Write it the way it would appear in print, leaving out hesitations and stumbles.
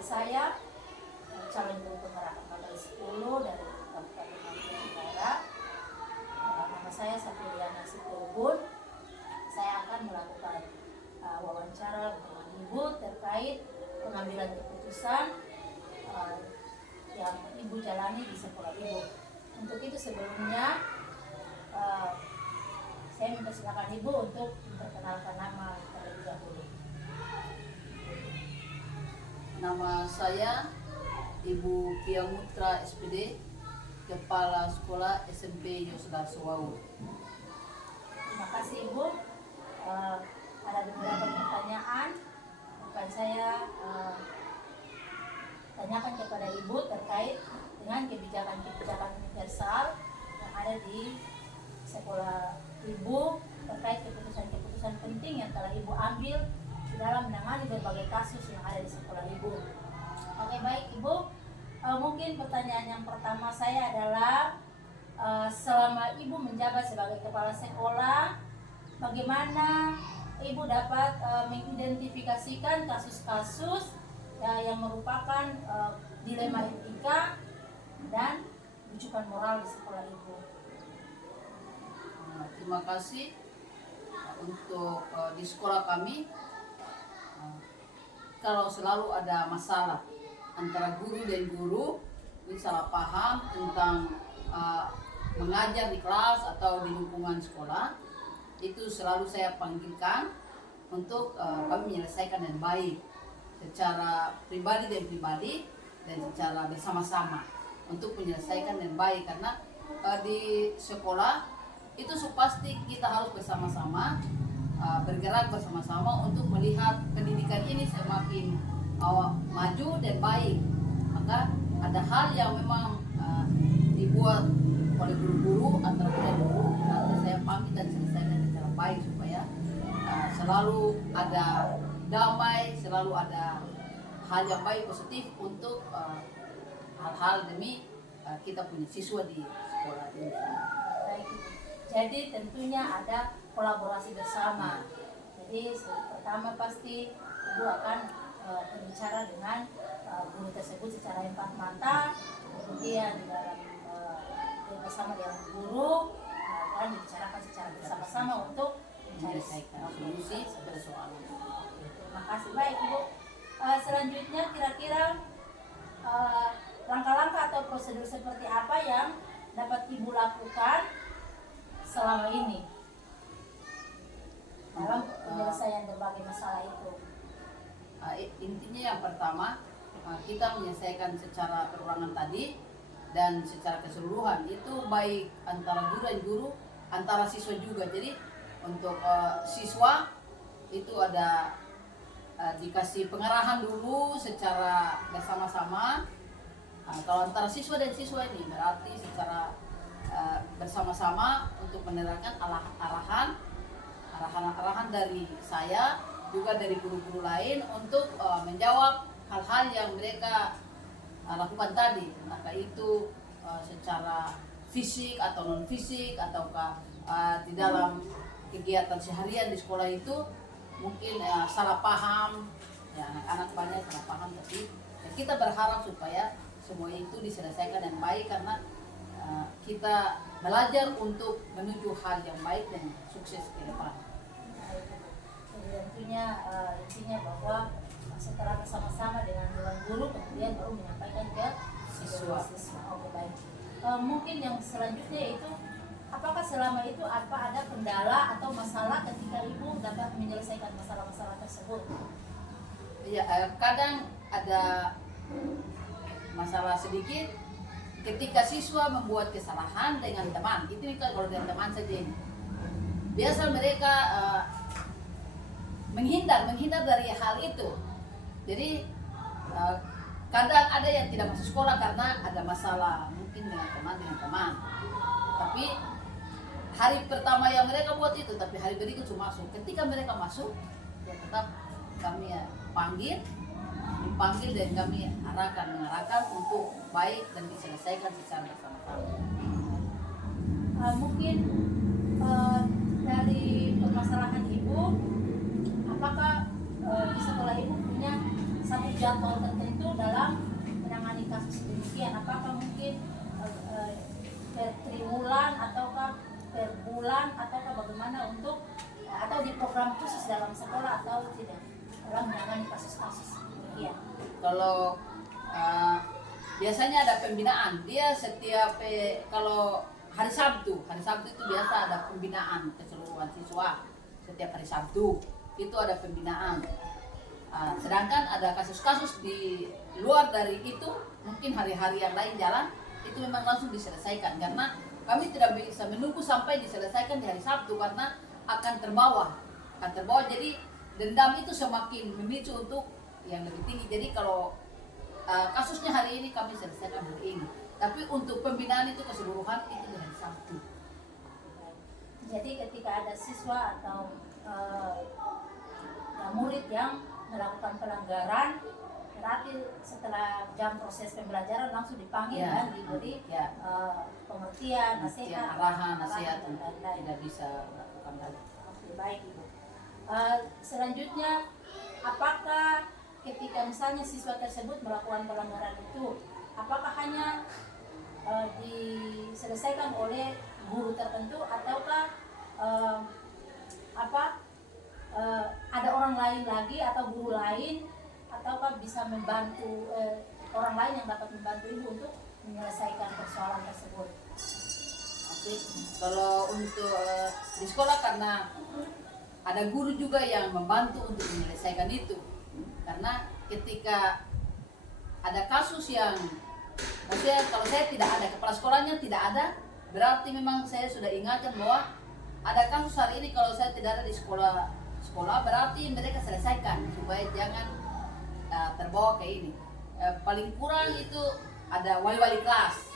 Saya calon guru penggerak Angkatan 10 dari Kabupaten Maluku Utara. Nama saya Safiliana Situbun. Saya akan melakukan wawancara dengan Ibu terkait pengambilan keputusan yang Ibu jalani di sekolah Ibu. Untuk itu sebelumnya saya mempersilakan Ibu untuk memperkenalkan nama terlebih dahulu. Nama saya Ibu Pia Mutra SPD, Kepala Sekolah SMP Yosdarso Wau. Terima kasih Ibu. Ada beberapa pertanyaan akan saya tanyakan kepada Ibu terkait dengan kebijakan-kebijakan universal yang ada di sekolah Ibu, terkait keputusan-keputusan penting yang telah Ibu ambil dalam menangani berbagai kasus yang ada di sekolah Ibu. Oke, baik Ibu. Mungkin pertanyaan yang pertama saya adalah selama Ibu menjabat sebagai kepala sekolah, bagaimana Ibu dapat mengidentifikasikan kasus-kasus yang merupakan dilema etika dan rujukan moral di sekolah Ibu? Terima kasih. Untuk di sekolah kami, kalau selalu ada masalah antara guru dan guru, ini salah paham tentang mengajar di kelas atau di lingkungan sekolah, itu selalu saya panggilkan untuk kami menyelesaikan dengan baik secara pribadi dan secara bersama-sama untuk menyelesaikan dengan baik, karena di sekolah itu pasti kita harus bersama-sama bergerak bersama-sama untuk melihat pendidikan ini semakin maju dan baik. Maka ada hal yang memang dibuat oleh guru-guru antara kita guru, nanti saya panggil dan selesaikan secara baik supaya selalu ada damai, selalu ada hal yang baik positif untuk hal-hal demi kita punya siswa di sekolah ini. Baik. Jadi tentunya ada kolaborasi bersama. Jadi pertama pasti Ibu akan berbicara dengan guru tersebut secara empat mata, kemudian di dalam bersama dengan guru dan dibicarakan secara bersama-sama untuk mencari solusi persoalan. Terima kasih. Baik Ibu. Selanjutnya kira-kira langkah-langkah atau prosedur seperti apa yang dapat Ibu lakukan selama ini dalam penyelesaian berbagai masalah itu? Intinya yang pertama, kita menyelesaikan secara perorangan tadi dan secara keseluruhan, itu baik antara guru dan guru, antara siswa juga. Jadi untuk siswa itu ada dikasih pengarahan dulu secara bersama-sama. Kalau antara siswa dan siswa ini berarti secara bersama-sama untuk menerangkan arahan dari saya, juga dari guru-guru lain untuk menjawab hal-hal yang mereka lakukan tadi, entah itu secara fisik atau non fisik, ataukah di dalam kegiatan seharian di sekolah itu mungkin salah paham, ya anak-anak banyak salah paham, tapi ya, kita berharap supaya semua itu diselesaikan dengan baik, karena kita belajar untuk menuju hal yang baik dan sukses ke depan. Jadi tentunya intinya bahwa setelah bersama-sama dengan guru, kemudian baru menyampaikan ke siswa. Oke, baik. Mungkin yang selanjutnya itu, apakah selama itu ada kendala atau masalah ketika Ibu dapat menyelesaikan masalah-masalah tersebut? Ya, kadang ada masalah sedikit ketika siswa membuat kesalahan dengan teman. Itu kalau dengan teman saja ini. Biasa mereka menghindar dari hal itu. Jadi kadang ada yang tidak masuk sekolah karena ada masalah mungkin dengan teman. Tapi hari pertama yang mereka buat itu, tapi hari berikut cuma masuk. Ketika mereka masuk, ya tetap kami dipanggil dan kami mengarahkan untuk baik dan diselesaikan secara bersama-sama. Mungkin dari permasalahan Ibu, apakah di sekolah Ibu punya satu jadwal tertentu tertentu dalam menangani kasus demikian? Apakah mungkin per triwulan ataukah per bulan ataukah bagaimana untuk atau di program khusus dalam sekolah atau tidak dalam menangani kasus-kasus demikian? Kalau biasanya ada pembinaan, dia setiap kalau hari Sabtu itu biasa ada pembinaan keseluruhan siswa. Setiap hari Sabtu itu ada pembinaan. Sedangkan ada kasus-kasus di luar dari itu, mungkin hari-hari yang lain jalan, itu memang langsung diselesaikan. Karena kami tidak bisa menunggu sampai diselesaikan di hari Sabtu karena akan terbawa. Jadi dendam itu semakin memicu untuk yang lebih tinggi. Jadi kalau kasusnya hari ini kami selesaikan hari ini. Tapi untuk pembinaan itu keseluruhan itu di hari Sabtu. Jadi ketika ada siswa atau murid yang melakukan pelanggaran, berarti setelah jam proses pembelajaran langsung dipanggil Ya, dan diberi pengertian, nasihat, arahan, nasihat dan untuk lain-lain. tidak bisa melakukan lagi. Oke, baik Ibu. Selanjutnya, apakah ketika misalnya siswa tersebut melakukan pelanggaran itu, apakah hanya diselesaikan oleh guru tertentu ataukah ada orang lain lagi atau guru lain ataukah bisa membantu orang lain yang dapat membantu Ibu untuk menyelesaikan persoalan tersebut? Oke, kalau untuk di sekolah karena ada guru juga yang membantu untuk menyelesaikan itu. Karena ketika ada kasus yang, maksudnya kalau saya tidak ada, kepala sekolahnya tidak ada, berarti memang saya sudah ingatkan bahwa ada kasus hari ini kalau saya tidak ada di sekolah, berarti mereka selesaikan supaya jangan terbawa ke ini. Paling kurang itu ada wali-wali kelas.